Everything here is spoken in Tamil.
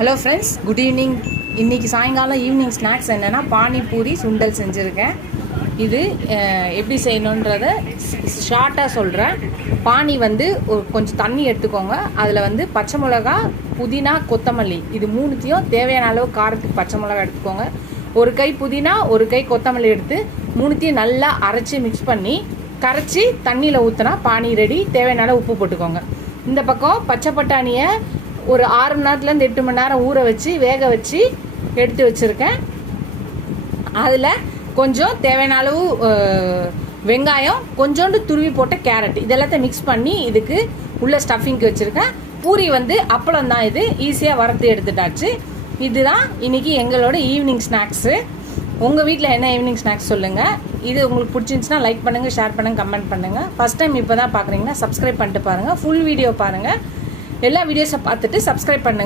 Hello friends, good evening. இன்றைக்கி சாயங்காலம் ஈவினிங் ஸ்நாக்ஸ் என்னென்னா பானிபூரி சுண்டல் செஞ்சுருக்கேன். இது எப்படி செய்யணுன்றதை ஷார்ட்டாக சொல்கிறேன். பானி ஒரு கொஞ்சம் தண்ணி எடுத்துக்கோங்க. அதில் பச்சை மிளகா, புதினா, கொத்தமல்லி இது மூணுத்தையும் தேவையான அளவு காரத்துக்கு பச்சை மிளகா எடுத்துக்கோங்க. ஒரு கை புதினா, ஒரு கை கொத்தமல்லி எடுத்து மூணுத்தையும் நல்லா அரைச்சி மிக்ஸ் பண்ணி கரைச்சி தண்ணியில் ஊற்றினா பானி ரெடி. தேவையான அளவு உப்பு போட்டுக்கோங்க. இந்த பக்கம் பச்சை பட்டாணியை ஒரு 6 மணி நேரத்துலேருந்து 8 மணி நேரம் ஊற வச்சு வேக வச்சு எடுத்து வச்சுருக்கேன். அதில் கொஞ்சம் தேவையான அளவு வெங்காயம், கொஞ்சோண்டு துருவி போட்ட கேரட் இதெல்லாத்தையும் மிக்ஸ் பண்ணி இதுக்கு உள்ள ஸ்டஃபிங்க்கு வச்சுருக்கேன். பூரி அப்பளம் தான். இது ஈஸியாக வறுத்து எடுத்துட்டாச்சு. இதுதான் இன்றைக்கி எங்களோட ஈவினிங் ஸ்நாக்ஸு. உங்கள் வீட்டில் என்ன ஈவினிங் ஸ்நாக்ஸ் சொல்லுங்கள். இது உங்களுக்கு பிடிச்சிருந்துச்சுன்னா லைக் பண்ணுங்கள், ஷேர் பண்ணுங்கள், கமெண்ட் பண்ணுங்கள். ஃபஸ்ட் டைம் இப்போ தான் பார்க்குறீங்கன்னா சப்ஸ்கிரைப் பண்ணிட்டு பாருங்கள். ஃபுல் வீடியோ பாருங்கள். எல்லா வீடியோஸை பார்த்துட்டு சப்ஸ்கிரைப் பண்ணுங்கள்.